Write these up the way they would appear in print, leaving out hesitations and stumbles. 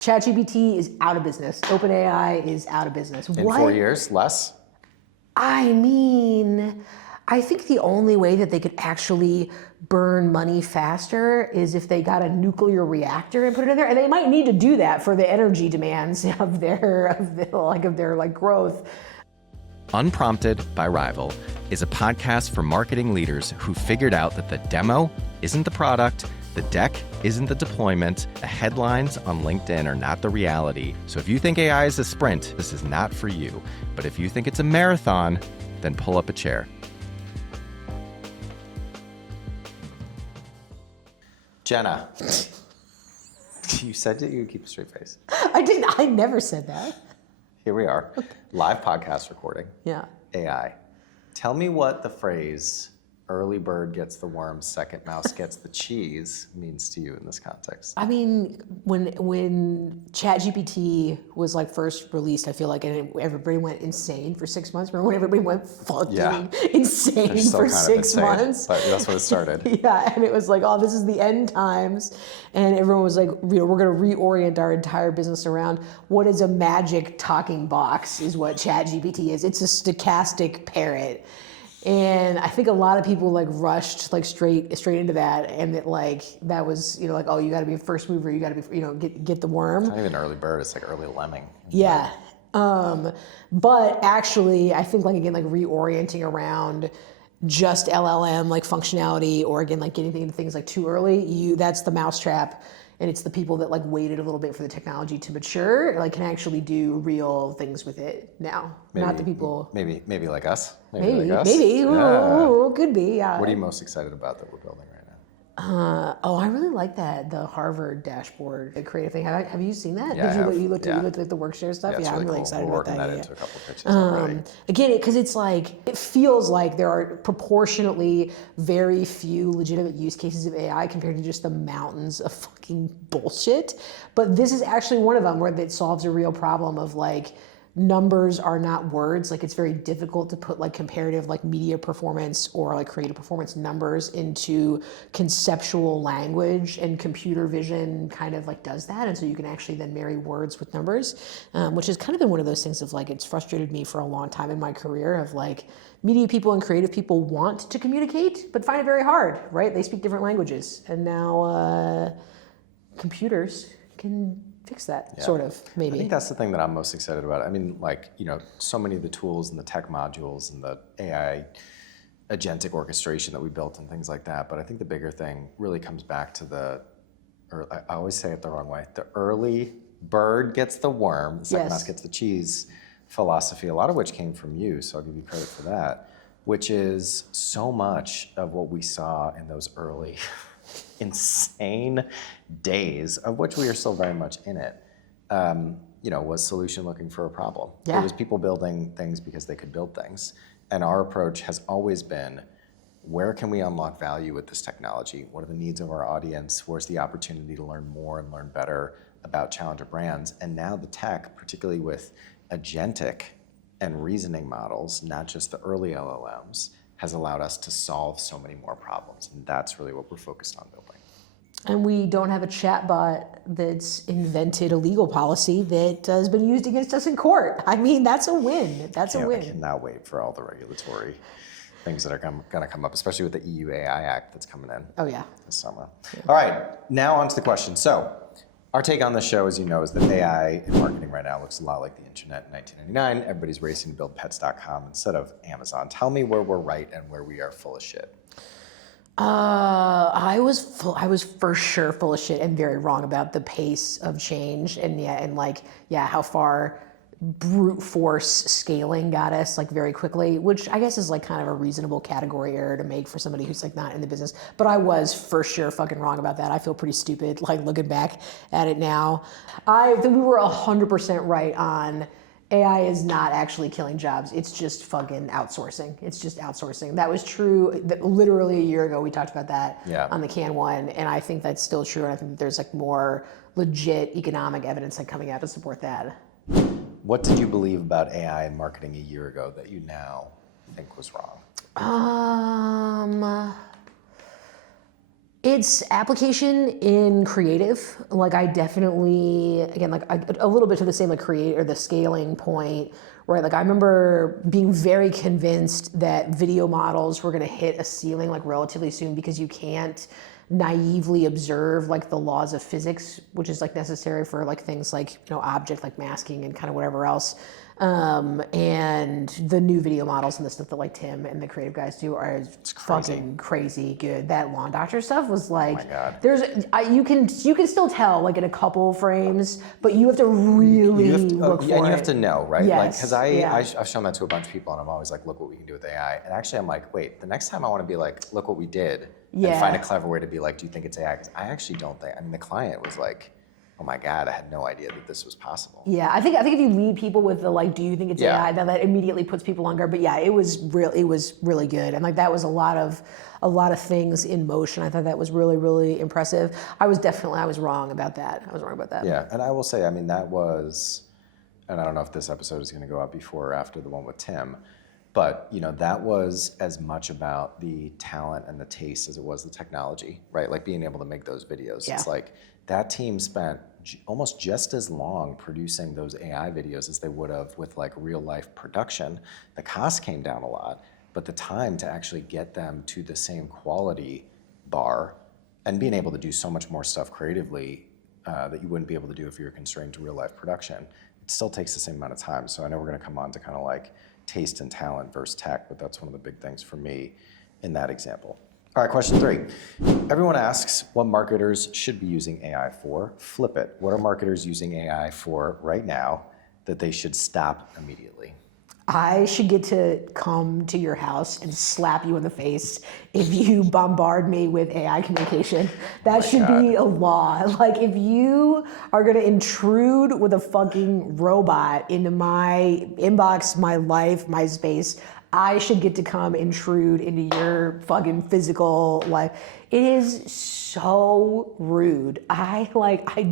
ChatGPT is out of business. OpenAI is out of business. In 4 years, less? I mean, I think the only way that they could actually burn money faster is if they got a nuclear reactor and put it in there, and they might need to do that for the energy demands of their growth. Unprompted by Rival is a podcast for marketing leaders who figured out that the demo isn't the product, the deck isn't the deployment, the headlines on LinkedIn are not the reality. So if you think AI is a sprint, this is not for you. But if you think it's a marathon, then pull up a chair. Jenna, you said that you would keep a straight face. I didn't. I never said that. Here we are, live podcast recording. Yeah. AI. Tell me what the phrase "early bird gets the worm, second mouse gets the cheese" means to you in this context. I mean, when ChatGPT was like first released, I feel like everybody went insane for 6 months. Remember when everybody went fucking insane for 6 months? But that's what it started. Yeah, and it was like, oh, this is the end times, and everyone was like, we're going to reorient our entire business around what is a magic talking box is what ChatGPT is. It's a stochastic parrot. And I think a lot of people like rushed like straight into that, and that was like, oh, you got to be a first mover, you got to be get the worm. It's not even early bird, it's like early lemming. Yeah, but actually, I think reorienting around just LLM functionality, or again getting into things too early, that's the mousetrap. And it's the people that waited a little bit for the technology to mature, can actually do real things with it now. Maybe, not the people. Maybe like us. Maybe. Like us. Maybe. Yeah. Ooh, could be. Yeah. What are you most excited about that we're building right now? I really like the Harvard dashboard, the creative thing. Have you seen that? Yeah, you looked at the Workshare stuff? Yeah, I'm really cool. excited We're about that. working that into a couple of pitches already. Again, because it's it feels like there are proportionately very few legitimate use cases of AI compared to just the mountains of fucking bullshit. But this is actually one of them where it solves a real problem of numbers are not words. It's very difficult to put comparative media performance or creative performance numbers into conceptual language, and computer vision kind of does that. And so you can actually then marry words with numbers, which has kind of been one of those things of it's frustrated me for a long time in my career of media people and creative people want to communicate, but find it very hard, right? They speak different languages. And now computers can fix that, sort of, maybe. I think that's the thing that I'm most excited about. I mean, so many of the tools and the tech modules and the AI agentic orchestration that we built and things like that. But I think the bigger thing really comes back to I always say it the wrong way, the early bird gets the worm, the second mouse gets the cheese philosophy, a lot of which came from you, so I'll give you credit for that, which is so much of what we saw in those early insane days, of which we are still very much in it, was solution looking for a problem. Yeah. It was people building things because they could build things. And our approach has always been, where can we unlock value with this technology? What are the needs of our audience? Where's the opportunity to learn more and learn better about challenger brands? And now the tech, particularly with agentic and reasoning models, not just the early LLMs, has allowed us to solve so many more problems. And that's really what we're focused on building. And we don't have a chatbot that's invented a legal policy that has been used against us in court. I mean, that's a win. That's a win. I cannot wait for all the regulatory things that are going to come up, especially with the EU AI Act that's coming in. Oh, yeah. This summer. Yeah. All right, now on to the question. So, our take on the show, as you know, is that AI in marketing right now looks a lot like the internet in 1999. Everybody's racing to build pets.com instead of Amazon. Tell me where we're right and where we are full of shit. I was for sure full of shit and very wrong about the pace of change and how far brute force scaling got us very quickly, which I guess is kind of a reasonable category error to make for somebody who's not in the business. But I was for sure fucking wrong about that. I feel pretty stupid looking back at it now. I think we were 100% right on AI is not actually killing jobs. It's just fucking outsourcing. It's just outsourcing. That was true literally a year ago. We talked about that on the Can One, and I think that's still true. And I think there's more legit economic evidence coming out to support that. What did you believe about AI and marketing a year ago that you now think was wrong? Its application in creative, like I definitely, again, like a little bit to the same like create or the scaling point, right? Like I remember being very convinced that video models were going to hit a ceiling like relatively soon because you can't naively observe like the laws of physics, which is like necessary for like things like, object like masking and kind of whatever else. And the new video models and the stuff that like Tim and the creative guys do are fucking crazy good. That Lawn Doctor stuff was like, Oh my God. you can still tell like in a couple frames, but you have to really look for it. And you have to know, right? Yes, Like, because I've shown that to a bunch of people, and I'm always like, look what we can do with AI. And actually, I'm like, wait, the next time I want to be like, look what we did, and find a clever way to be like, do you think it's AI? Because I actually don't think. I mean, the client was like, oh my God, I had no idea that this was possible. Yeah, I think if you lead people with the like, do you think it's AI, then that immediately puts people on guard. But yeah, it was really good, and like that was a lot of things in motion. I thought that was really impressive. I was wrong about that. Yeah, and I will say, I mean, that was, and I don't know if this episode is going to go out before or after the one with Tim, but that was as much about the talent and the taste as it was the technology, right? Like being able to make those videos. Yeah. It's like that team spent almost just as long producing those AI videos as they would have with like real life production. The cost came down a lot, but the time to actually get them to the same quality bar and being able to do so much more stuff creatively that you wouldn't be able to do if you were constrained to real life production, it still takes the same amount of time. So I know we're going to come on to kind of like taste and talent versus tech, but that's one of the big things for me in that example. All right, question 3. Everyone asks what marketers should be using AI for. Flip it. What are marketers using AI for right now that they should stop immediately? I should get to come to your house and slap you in the face if you bombard me with AI communication. That should be a law. Like if you are gonna intrude with a fucking robot into my inbox, my life, my space, I should get to come intrude into your fucking physical life. It is so rude. I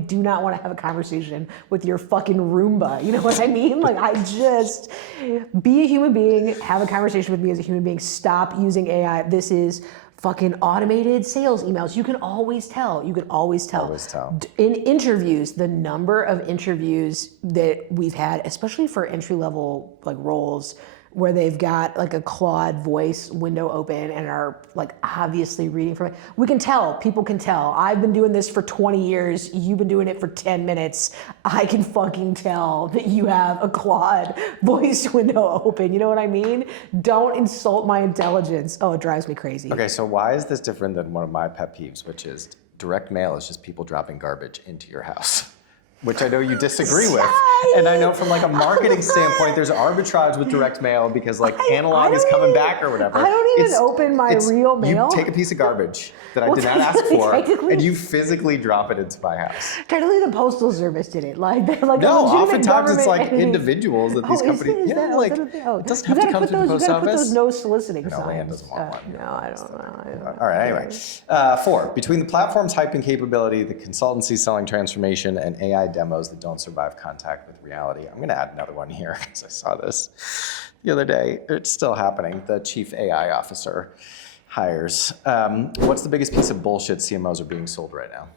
do not want to have a conversation with your fucking Roomba. You know what I mean? Like be a human being, have a conversation with me as a human being. Stop using AI. This is fucking automated sales emails. You can always tell. In interviews, the number of interviews that we've had, especially for entry level like roles, where they've got like a Claude voice window open and are like obviously reading from it. We can tell, people can tell. I've been doing this for 20 years. You've been doing it for 10 minutes. I can fucking tell that you have a Claude voice window open. You know what I mean? Don't insult my intelligence. Oh, it drives me crazy. Okay, so why is this different than one of my pet peeves, which is direct mail is just people dropping garbage into your house? Which I know you disagree with. And I know from like a marketing standpoint, there's arbitrage with direct mail because like analog is coming back or whatever. I don't even open my real mail. You take a piece of garbage that I did not ask for and you physically drop it into my house. Technically the Postal Service did it. Like no, oftentimes it's like individuals that these companies. It doesn't have to come through the post office. You gotta put those no soliciting signs. No, Land doesn't want one. No, I don't know. All right, anyway. 4, between the platform's hype and capability, the consultancy selling transformation, and AI demos that don't survive contact with reality. I'm going to add another one here because I saw this the other day. It's still happening. The chief AI officer hires. What's the biggest piece of bullshit CMOs are being sold right now?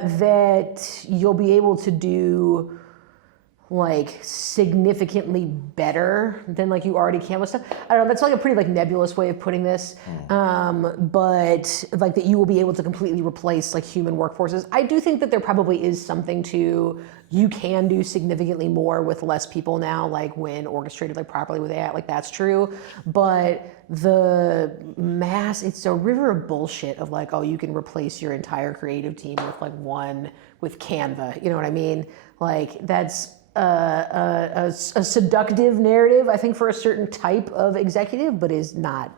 That you'll be able to do like significantly better than like you already can with stuff. I don't know, that's like a pretty like nebulous way of putting this. But like that you will be able to completely replace like human workforces. I do think that there probably is something to, you can do significantly more with less people now, like when orchestrated like properly with AI, like that's true. But the mass, it's a river of bullshit of like, oh, you can replace your entire creative team with Canva, you know what I mean? Like that's a seductive narrative, I think, for a certain type of executive, but is not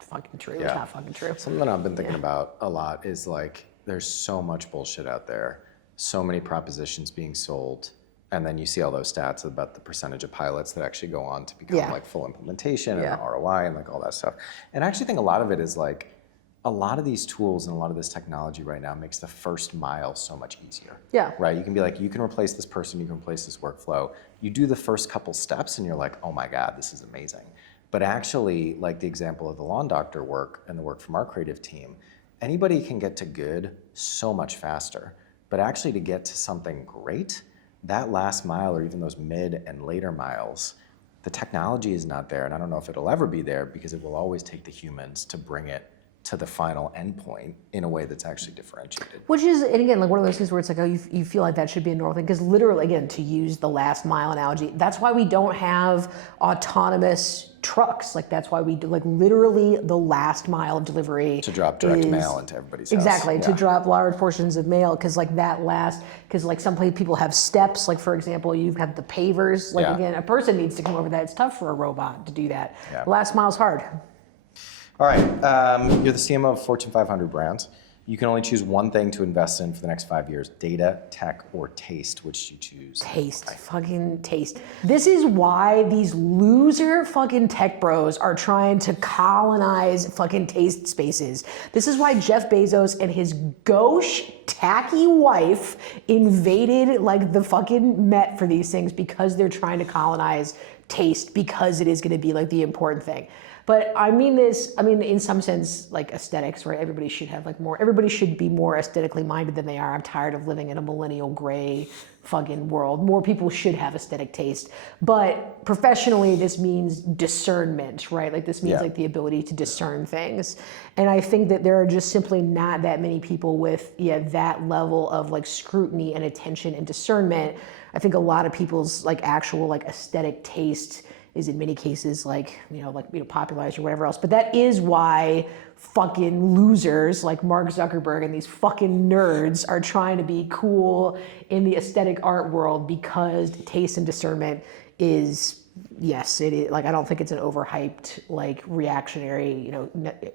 fucking true. Yeah. It's not fucking true. Something that I've been thinking about a lot is like, there's so much bullshit out there, so many propositions being sold, and then you see all those stats about the percentage of pilots that actually go on to become like full implementation and ROI and like all that stuff. And I actually think a lot of it is like, a lot of these tools and a lot of this technology right now makes the first mile so much easier. Yeah. Right? You can be like, you can replace this person, you can replace this workflow. You do the first couple steps and you're like, oh my God, this is amazing. But actually, like the example of the lawn doctor work and the work from our creative team, anybody can get to good so much faster. But actually to get to something great, that last mile or even those mid and later miles, the technology is not there. And I don't know if it'll ever be there because it will always take the humans to bring it to the final endpoint in a way that's actually differentiated. Which is, and again, like one of those things where it's like, oh, you feel like that should be a normal thing. Because literally, again, to use the last mile analogy, that's why we don't have autonomous trucks. Like that's why we do, like literally the last mile of delivery. To drop direct mail into everybody's house. Exactly, to drop large portions of mail, because like that last, because like some people have steps, like for example, you've got the pavers. Like again, a person needs to come over that. It's tough for a robot to do that. The last mile's hard. All right, you're the CMO of Fortune 500 brands. You can only choose one thing to invest in for the next 5 years: data, tech, or taste. Which do you choose? Taste, fucking taste. This is why these loser fucking tech bros are trying to colonize fucking taste spaces. This is why Jeff Bezos and his gauche, tacky wife invaded like the fucking Met for these things, because they're trying to colonize taste, because it is gonna be like the important thing. But I mean this, in some sense, like aesthetics, right? Everybody should have like more, everybody should be more aesthetically minded than they are. I'm tired of living in a millennial gray fucking world. More people should have aesthetic taste. But professionally, this means discernment, right? Like this means like the ability to discern things. And I think that there are just simply not that many people with that level of like scrutiny and attention and discernment. I think a lot of people's like actual like aesthetic taste is in many cases popularized or whatever else. But that is why fucking losers like Mark Zuckerberg and these fucking nerds are trying to be cool in the aesthetic art world, because taste and discernment is, yes, it is. Like, I don't think it's an overhyped, like reactionary,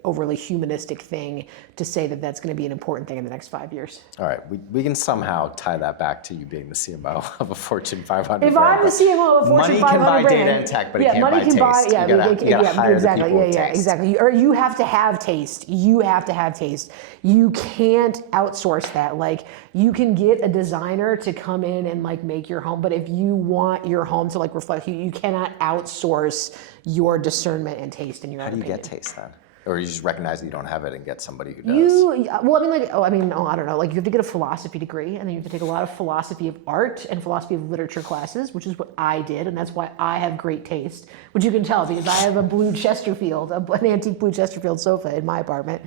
overly humanistic thing to say that that's going to be an important thing in the next 5 years. All right, we can somehow tie that back to you being the CMO of a Fortune 500 If brand. I'm the CMO of a Fortune 500 brand, money can buy data and tech, but it can't buy taste. You gotta hire the people with taste. Exactly. Or you have to have taste. You have to have taste. You can't outsource that. Like, you can get a designer to come in and like make your home, but if you want your home to like reflect you, you cannot outsource your discernment and taste in your own opinion. How do you get taste then? Or you just recognize that you don't have it and get somebody who does? I don't know. Like, you have to get a philosophy degree, and then you have to take a lot of philosophy of art and philosophy of literature classes, which is what I did, and that's why I have great taste, which you can tell because I have a blue Chesterfield, an antique blue Chesterfield sofa in my apartment.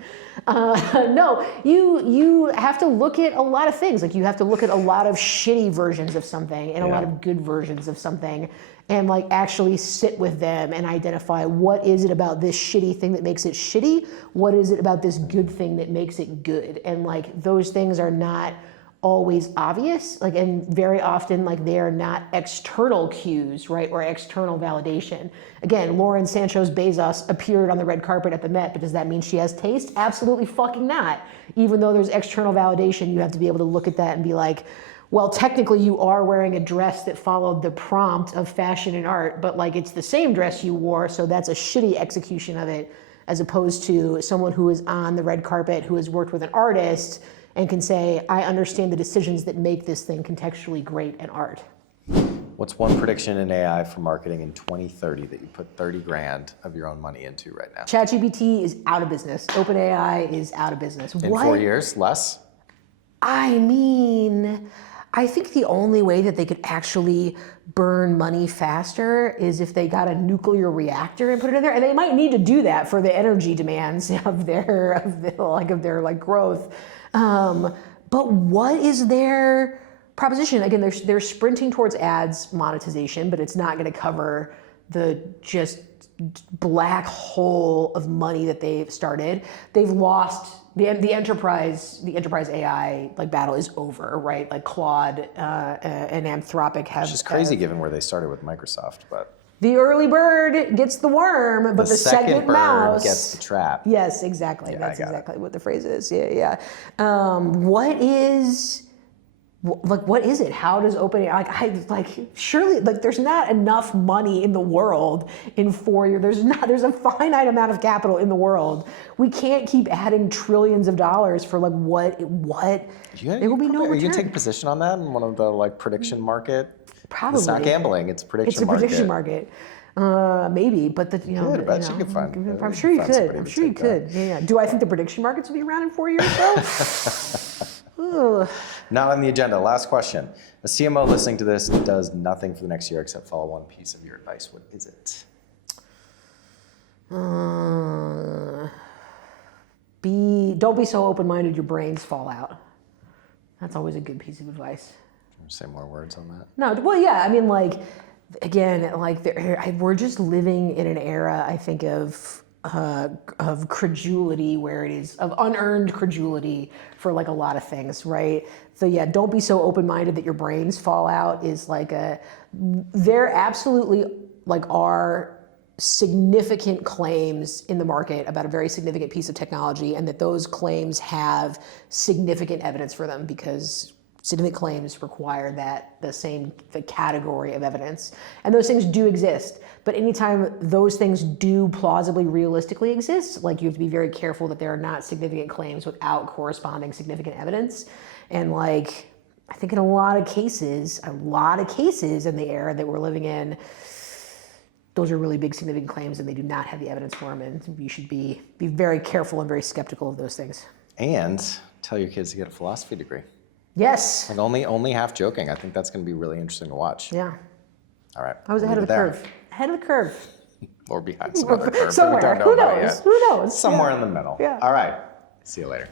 No, you have to look at a lot of things. Like, you have to look at a lot of shitty versions of something and a lot of good versions of something, and like actually sit with them and identify what is it about this shitty thing that makes it shitty, what is it about this good thing that makes it good. And like, those things are not always obvious, like, and very often like they are not external cues, right, or external validation. Again, Lauren Sanchez Bezos appeared on the red carpet at the Met, but does that mean she has taste? Absolutely fucking not. Even though there's external validation, you have to be able to look at that and be like, well, technically you are wearing a dress that followed the prompt of fashion and art, but like, it's the same dress you wore, so that's a shitty execution of it, as opposed to someone who is on the red carpet, who has worked with an artist and can say, I understand the decisions that make this thing contextually great in art. What's one prediction in AI for marketing in 2030 that you put 30 grand of your own money into right now? ChatGPT is out of business. OpenAI is out of business. In 4 years, less? I think the only way that they could actually burn money faster is if they got a nuclear reactor and put it in there, and they might need to do that for the energy demands of their growth. But what is their proposition? Again, they're sprinting towards ads monetization, but it's not going to cover the just black hole of money that they've started. They've lost. The enterprise AI like battle is over, right? Like Claude and Anthropic have. Which is crazy given where they started with Microsoft, but. The early bird gets the worm, but the second mouse gets the trap. Yes, exactly. Yeah, that's exactly what the phrase is. Yeah. What is it? How does OpenAI surely there's not enough money in the world in 4 years. There's a finite amount of capital in the world. We can't keep adding trillions of dollars for what there will be no return. Are you gonna take a position on that in one of the prediction market? Probably. It's not gambling, it's a prediction market. It's a prediction market. Maybe, but I bet you could find. I'm sure you could. I'm sure you could. Yeah. Do I think the prediction markets will be around in 4 years though? Not on the agenda. Last question. A CMO listening to this does nothing for the next year except follow one piece of your advice. What is it? Don't be so open-minded your brains fall out. That's always a good piece of advice. Say more words on that? No, well, yeah, I mean, like, again, like, we're just living in an era, I think, of credulity, where it is, of unearned credulity for, like, a lot of things, right? So, yeah, don't be so open-minded that your brains fall out is, like, there absolutely, like, are significant claims in the market about a very significant piece of technology, and that those claims have significant evidence for them, because significant claims require the category of evidence. And those things do exist. But anytime those things do plausibly, realistically exist, like, you have to be very careful that there are not significant claims without corresponding significant evidence. And, like, I think in a lot of cases in the era that we're living in, those are really big, significant claims, and they do not have the evidence for them. And you should be very careful and very skeptical of those things. And tell your kids to get a philosophy degree. Yes. Like, only half joking. I think that's going to be really interesting to watch. Yeah. All right. I was ahead of the curve. Ahead of the curve. Or behind some other curve. Somewhere. That we don't know Who about knows? yet. Who knows? Somewhere in the middle. Yeah. All right. See you later.